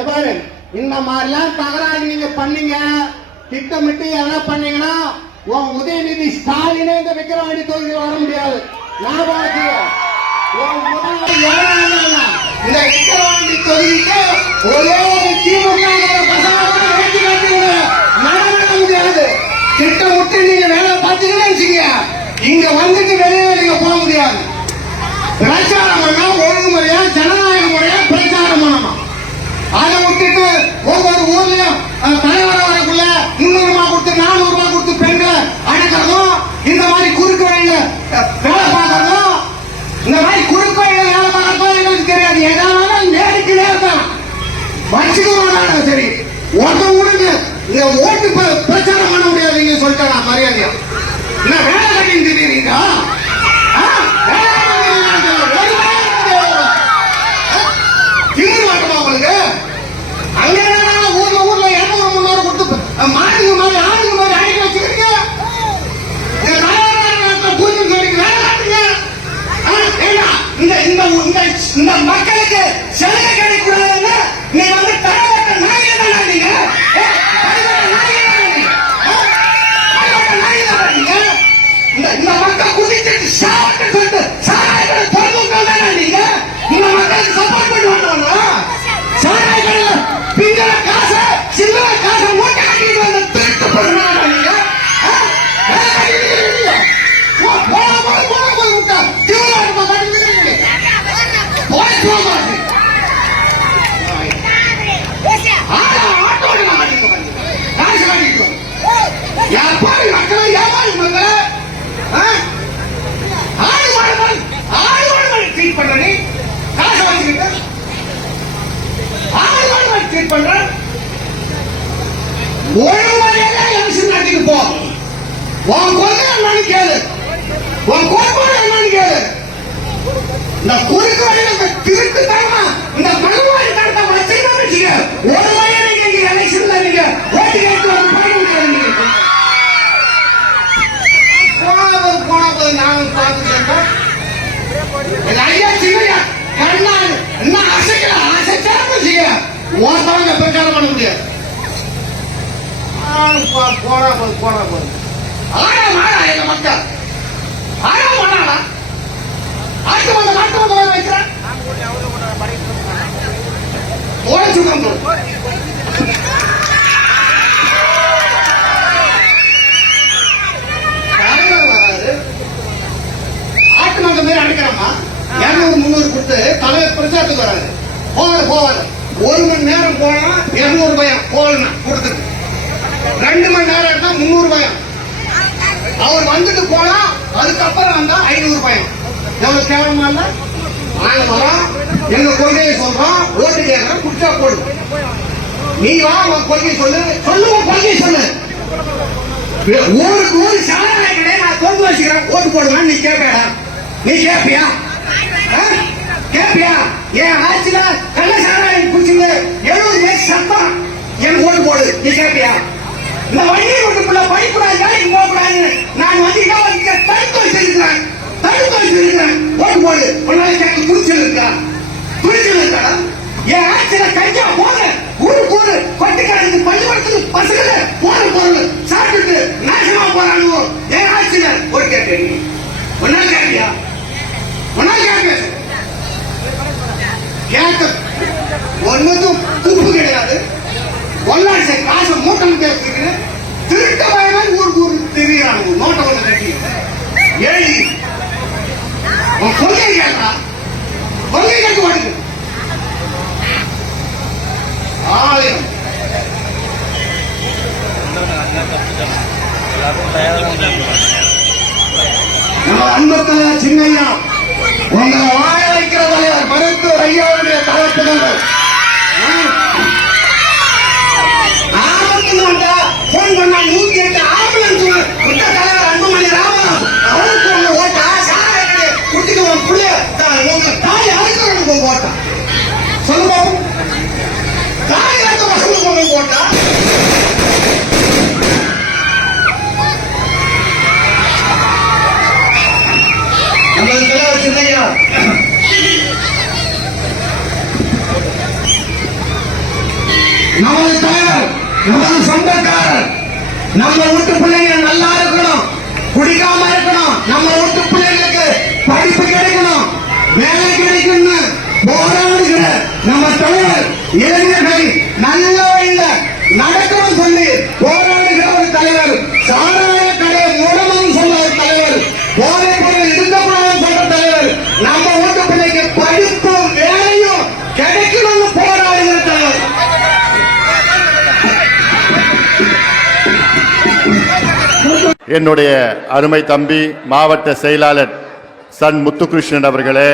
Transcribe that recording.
பாரு, இந்த மாதிரிலாம் தகராறு நீங்க பண்ணீங்க, திட்டமிட்டு எதனா பண்ணீங்கன்னா உன் உதயநிதி ஸ்டாலினே இந்த விக்கிரவாண்டி தொகுதியில் வர முடியாது. இந்த விக்கிரவாண்டி தொகுதிக்கு ஒரே ஒரு திமுக நடக்க முடியாது. திட்டமிட்டு நீங்க வேலை பார்த்தீங்கன்னா இங்க வந்துட்டு வெளியே நீங்க போக முடியாது. பிரச்சாரம் பண்ணா ஒழுங்குமுறையா ஜனநாயக முறையா பிரச்சாரம் பண்ணணும். அதை விட்டுட்டு ஒவ்வொரு ஊர்லயும் தலைவர் வரக்குள்ள 300 ரூபாய் கொடுத்து 400 ரூபாய் கொடுத்து பெண்களை அடக்கிறதும், இந்த மாதிரி குறுக்கு வழியில வேலை பார்க்கறதும், இந்த மாதிரி குறுக்கு வழியில வேலை பார்க்கறதும் எங்களுக்கு தெரியாது. ஏதாவது நேருக்கு நேரம் வச்சுக்கணும். சரி, ஒருத்தம் கொடுங்க, இந்த ஓட்டு பிரச்சாரம் பண்ண முடியாது. நீங்க சொல்லிட்டா மரியாதையா என்ன வேலை கட்டின்னு தெரியுறீங்க? உங்களுக்கு அங்க ஊர்ல 200-300 கொடுத்து மாட்டுக்கு மாதிரி ஆடுக்கு மாதிரி அழைக்க வச்சுக்கிறீங்க. பூஜை சொல்றீங்க, வேலை காட்டுங்க. இந்த மக்களுக்கு சலுகை கிடைக்கூடாதுன்னு நீ வந்து தலைவட்ட நாயகன் நீங்க இந்த மக்கள் குடிச்சிட்டு சாப்பிட்டு சொல்லிட்டு சாராயங்களை திறந்து நீங்க இந்த மக்களுக்கு சப்போர்ட் பண்ணுவாங்க. சாராயங்களை பிங்கல காசை சில்லற காசை மூட்டை கட்டிட்டு வந்து திருட்டு பண்ணுவாங்க. நீங்க போ உன் கொள்கை என்னன்னு கேளு, உன் கோட்பாடு என்னன்னு கேளு. இந்த குறுக்கு வழியில திருட்டு தரமா இந்த பகுவாரி தரத்தை வச்சுக்க ஒரு வயதை நீங்க எலெக்ஷன்ல நீங்க ஓட்டு கேட்டு போனது நானும் பார்த்துட்டேன். ஐயா சின்ன கண்ணா என்ன அசைக்கல அசைச்சாலும் செய்ய ஓட்டவங்க பிரச்சாரம் பண்ண முடியாது. போனா போது ஆனா மாடா எங்க மக்கள் ஆனா மாடா ஆட்டு வந்து நாட்டு வந்து வைக்கிறேன் ஆட்டு மந்த மாரி அடிக்கிறோமா 200-300 கொடுத்து தலைவர் பிரச்சாரத்துக்கு வராது. போவாரு 1 மணி நேரம் போனா 200 ரூபாய் போகலாம் கொடுத்துருக்கு. 2 மணி நேரம் எடுத்தா 300 ரூபாய். அவர் வந்துட்டு போனா அதுக்கப்புறம் வந்தா 500 ரூபாய். எவ்வளவு கேவலமா இல்ல? நாங்க வரோம், எங்க கொள்கையை சொல்றோம், ஓட்டு கேட்கறோம், குடிச்சா போடு. நீ வா உன் கொள்கை சொல்லு, சொல்லுங்க கொள்கை சொல்லு. ஊருக்கு ஊரு சாராய கடை நான் கொண்டு வச்சுக்கிறேன், ஓட்டு போடுவேன். நீ கேட்பா? நீ கேட்பியா? கேட்பியா? என் ஆட்சியில கள்ள சாராயம் குடிச்சுங்க 70 வயசு சத்தம் எனக்கு ஓட்டு போடு. நீ கேட்பியா? இந்த வண்டியை கொண்டுக்குள்ள படிக்கூடாது, வேலைக்கு போகக்கூடாது. நான் வந்து தடுத்து வச்சிருக்கிறேன், ஓட்டு போடு. எனக்கு துணிச்சல் இருக்கா? துணிச்சல் இருக்கா? என் ஆட்சியில கஞ்சா போன ஊருக்கு ஊரு கொட்டிக்காரங்க பள்ளிக்கூடத்துக்கு பசங்க போன பொருள் சாப்பிட்டு நாசமா போறாங்க. என் ஆட்சியில ஒரு கேட்க ஒன்னா கேட்பியா? ஒன்னா கேட்க கேட்க ஒன்னும் துப்பு கிடையாது. ஒன்னாட்சி காசு மூட்டம் பேசுறீங்க, திருட்ட பயணம் ஊருக்கு ஊருக்கு தெரியுறாங்க. நோட்டை வந்து கட்டி ஏழி கொள்கை கேட்டா கொள்கை கேட்டு வாடுங்க. 1000 நம்ம அன்பத்துல சின்னையா உங்களை வாழ வைக்கிற தலைவர் மருத்துவர் ஐயாவுடைய தளர்ப்புகள் போன் பண்ணா 108 ஆம்புலன்ஸ் இந்த தலைவர் அன்புமணி ராமதாஸ் அவருக்கு உங்க ஓட்டா சாராய குட்டிக்கு உங்க புள்ள உங்க தாய் அழைக்கிறவனுக்கு உங்க ஓட்டா சொல்லுங்க. தாய் அழைக்க பசங்களுக்கு உங்க ஓட்டா நம்ம தலைவர் சின்னையா நமது தலைவர், நமது சொந்தக்காரர். நம்ம வீட்டு பிள்ளைங்க நல்லா இருக்கணும், குடிக்காம இருக்கணும், நம்ம வீட்டு பிள்ளைங்களுக்கு படிப்பு கிடைக்கணும், வேலை கிடைக்கும்னு போராடுகிற நம்ம தலைவர் இளைஞர்களை நல்ல வழியில நடக்கணும் சொல்லி போராடுகிற ஒரு தலைவர். சாராய கடையை மூடணும்னு சொல்ல ஒரு தலைவர். போதைப் பொருள் இருக்கக்கூடாதுன்னு சொல்ற தலைவர். நம்ம வீட்டு பிள்ளைக்கு படிப்பும் வேலையும் கிடைக்கணும்னு போராடுகிற தலைவர். என்னுடைய அருமை தம்பி மாவட்ட செயலாளர் சன் முத்துகிருஷ்ணன் அவர்களே,